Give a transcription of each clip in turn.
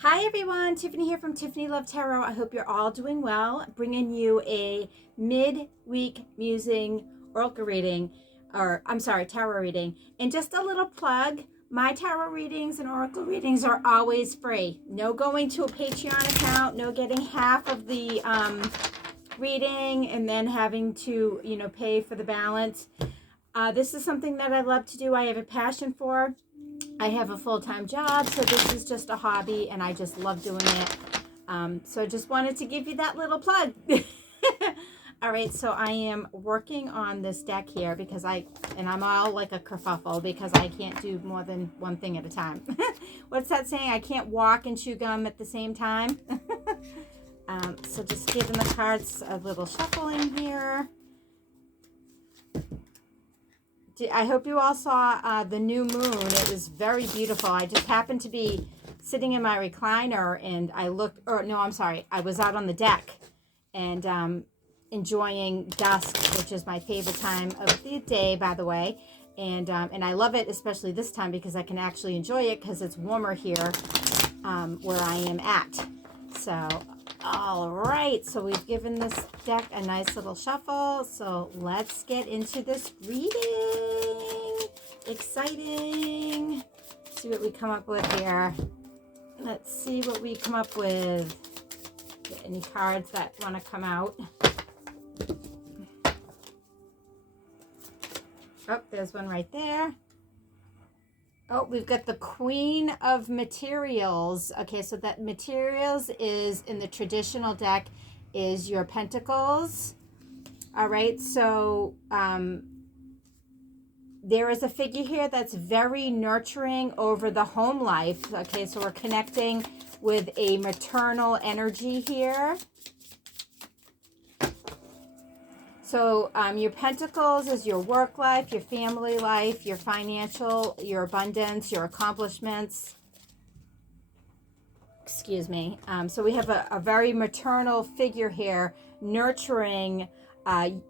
Hi everyone, Tiffany here from Tiffany Love Tarot. I hope you're all doing well. Bringing you a mid-week musing oracle reading, tarot reading. And just a little plug, my tarot readings and oracle readings are always free. No going to a Patreon account, no getting half of the reading and then having to, pay for the balance. This is something that I love to do. I have a passion for. I have a full-time job, so this is just a hobby, and I just love doing it. So I just wanted to give you that little plug. All right, so I am working on this deck here because I'm all like a kerfuffle because I can't do more than one thing at a time. What's that saying? I can't walk and chew gum at the same time. So just giving the cards a little shuffling here. I hope you all saw the new moon. It was very beautiful. I just happened to be sitting in my recliner and I was out on the deck and enjoying dusk, which is my favorite time of the day, by the way. And I love it, especially this time, because I can actually enjoy it because it's warmer here where I am at. So, all right, so we've given this deck a nice little shuffle. So let's get into this reading. Exciting. See what we come up with here. Let's see what we come up with. Get any cards that want to come out. Oh, there's one right there. Oh, we've got the Queen of Materials. Okay, so that materials is in the traditional deck is your pentacles. All right, so there is a figure here that's very nurturing over the home life. Okay, so we're connecting with a maternal energy here. So your pentacles is your work life, your family life, your financial, your abundance, your accomplishments. Excuse me. So we have a very maternal figure here nurturing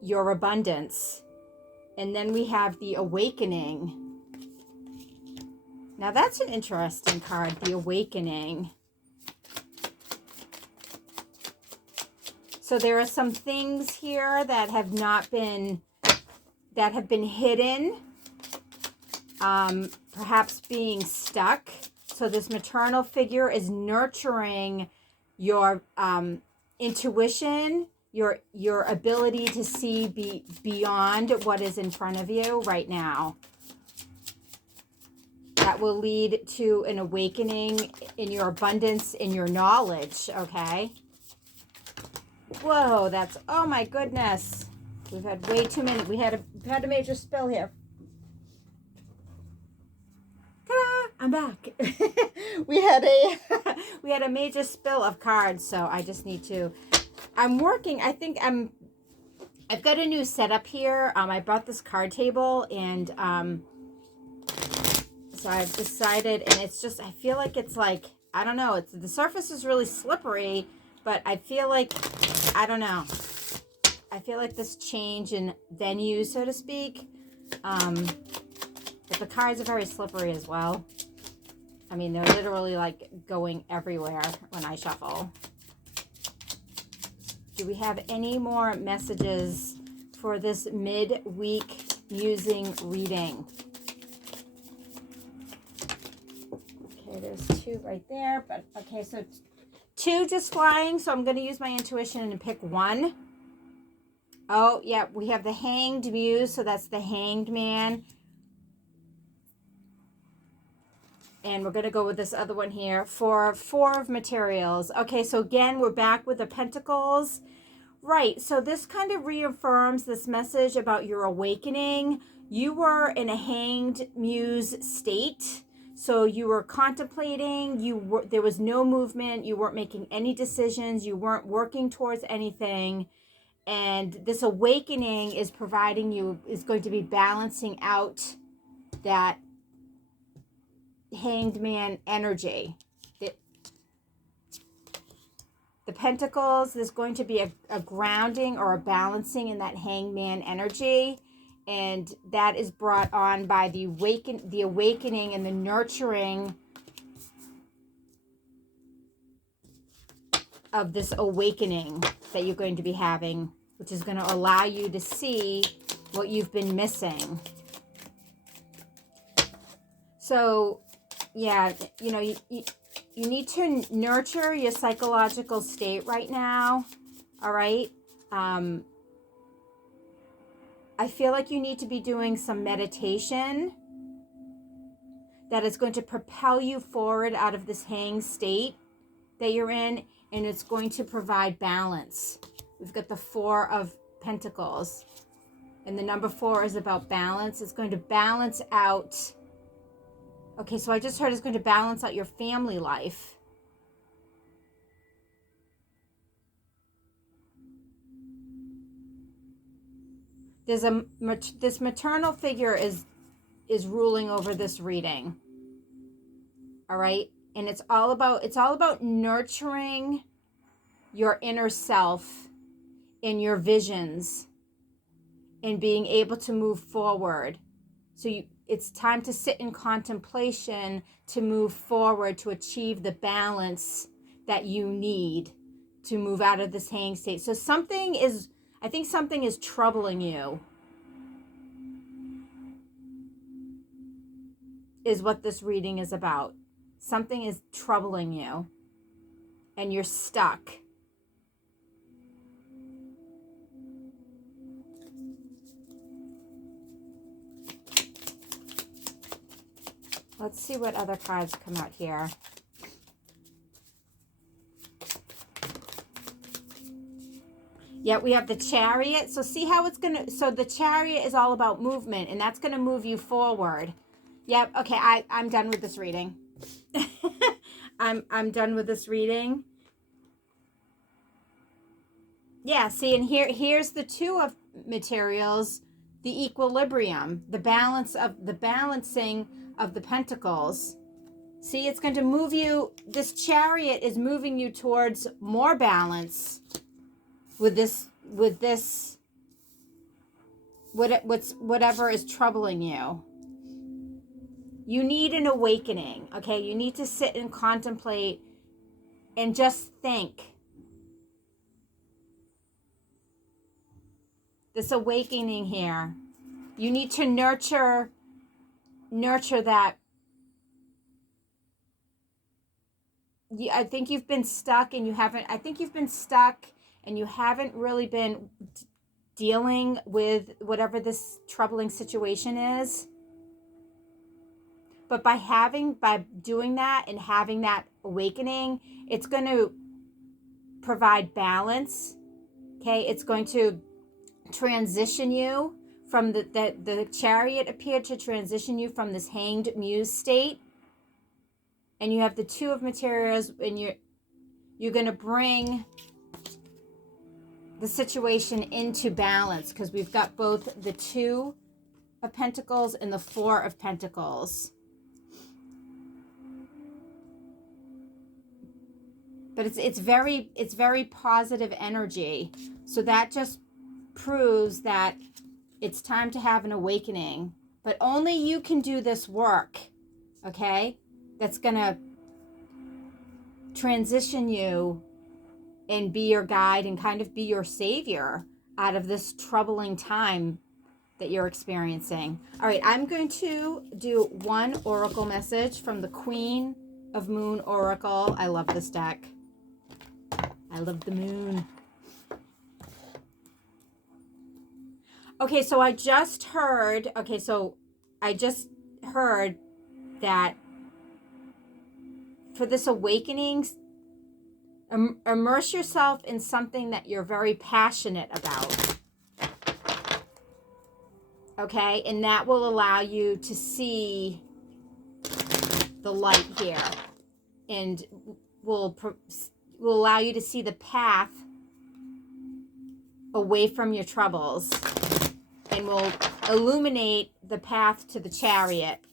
your abundance. And then we have the Awakening. Now that's an interesting card, the Awakening. So there are some things here that have been hidden, perhaps being stuck. So this maternal figure is nurturing your intuition, your ability to see beyond what is in front of you right now. That will lead to an awakening in your abundance, in your knowledge, okay? Whoa, oh my goodness. We've had way too many. We had a major spill here. Ta-da! I'm back. we had a major spill of cards, so I just need to. I'm working. I've got a new setup here. I bought this card table, and so I've decided, and it's just, I feel like it's like, I don't know. The surface is really slippery, but I feel like, I don't know. I feel like this change in venue, so to speak. But the cards are very slippery as well. I mean, they're literally like going everywhere when I shuffle. Do we have any more messages for this mid-week musing reading? Okay, there's two right there. But okay, so two just flying. So I'm going to use my intuition and pick one. Oh, yeah, we have the Hanged Muse. So that's the Hanged Man. And we're going to go with this other one here for Four of Materials. Okay, so again, we're back with the Pentacles. Right, so this kind of reaffirms this message about your awakening. You were in a Hanged Muse state. So you were contemplating, there was no movement, you weren't making any decisions, you weren't working towards anything. And this awakening is going to be balancing out that Hanged Man energy. The Pentacles, there's going to be a grounding or a balancing in that Hanged Man energy. And that is brought on by the awakening and the nurturing this awakening that you're going to be having, which is going to allow you to see what you've been missing. So, yeah, you know, you need to nurture your psychological state right now, all right? I feel like you need to be doing some meditation that is going to propel you forward out of this hanged state that you're in, and it's going to provide balance. We've got the Four of Pentacles, and the number 4 is about balance. It's going to balance out. Okay, so I just heard it's going to balance out your family life. This maternal figure is ruling over this reading. All right? And it's all about nurturing your inner self and your visions and being able to move forward. So it's time to sit in contemplation to move forward, to achieve the balance that you need to move out of this hanged state. So I think something is troubling you, is what this reading is about. Something is troubling you and you're stuck. Let's see what other cards come out here. Yeah, we have the Chariot. So see how it's going to... So the Chariot is all about movement, and that's going to move you forward. Yep, okay, I'm done with this reading. I'm done with this reading. Yeah, see, and here's the Two of Materials, the equilibrium, the balancing of the Pentacles. See, it's going to move you, this Chariot is moving you towards more balance with whatever is troubling you. You need an awakening, okay? You need to sit and contemplate and just think. This awakening here. You need to nurture that. I think you've been stuck and you haven't really been dealing with whatever this troubling situation is. But by doing that and having that awakening, it's going to provide balance. Okay, it's going to transition you from the Chariot appeared to transition you from this hanged muse state. And you have the Two of Materials, and you're going to bring the situation into balance, because we've got both the Two of Pentacles and the Four of Pentacles. But it's very positive energy. So that just proves that it's time to have an awakening. But only you can do this work, okay? That's going to transition you and be your guide and kind of be your savior out of this troubling time that you're experiencing. All right, I'm going to do one oracle message from the Queen of Moon Oracle. I love this deck. I love the moon. Okay, so I just heard that for this awakening, immerse yourself in something that you're very passionate about. Okay, and that will allow you to see the light here, and will allow you to see the path away from your troubles, and will illuminate the path to the Chariot,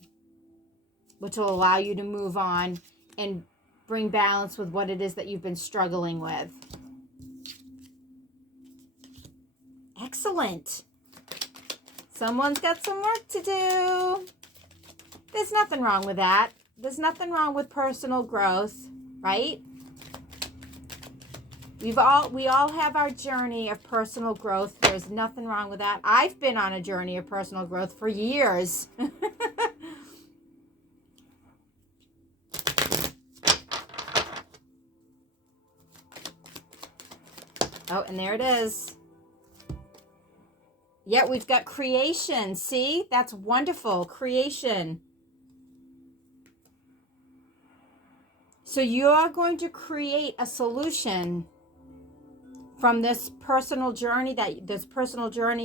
which will allow you to move on and bring balance with what it is that you've been struggling with. Excellent. Someone's got some work to do. There's nothing wrong with that. There's nothing wrong with personal growth, right? We all have our journey of personal growth. There's nothing wrong with that. I've been on a journey of personal growth for years. Oh, and there it is. Yeah, we've got creation. See? That's wonderful. Creation. So you're going to create a solution from this personal journey,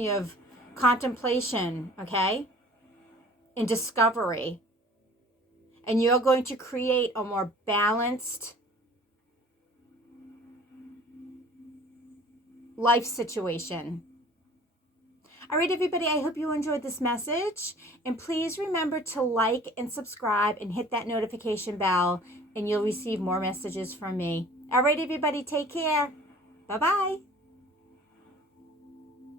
of contemplation, okay? And discovery. And you're going to create a more balanced life situation. All right, everybody, I hope you enjoyed this message. And please remember to like and subscribe and hit that notification bell, and you'll receive more messages from me. All right, everybody, take care. Bye-bye.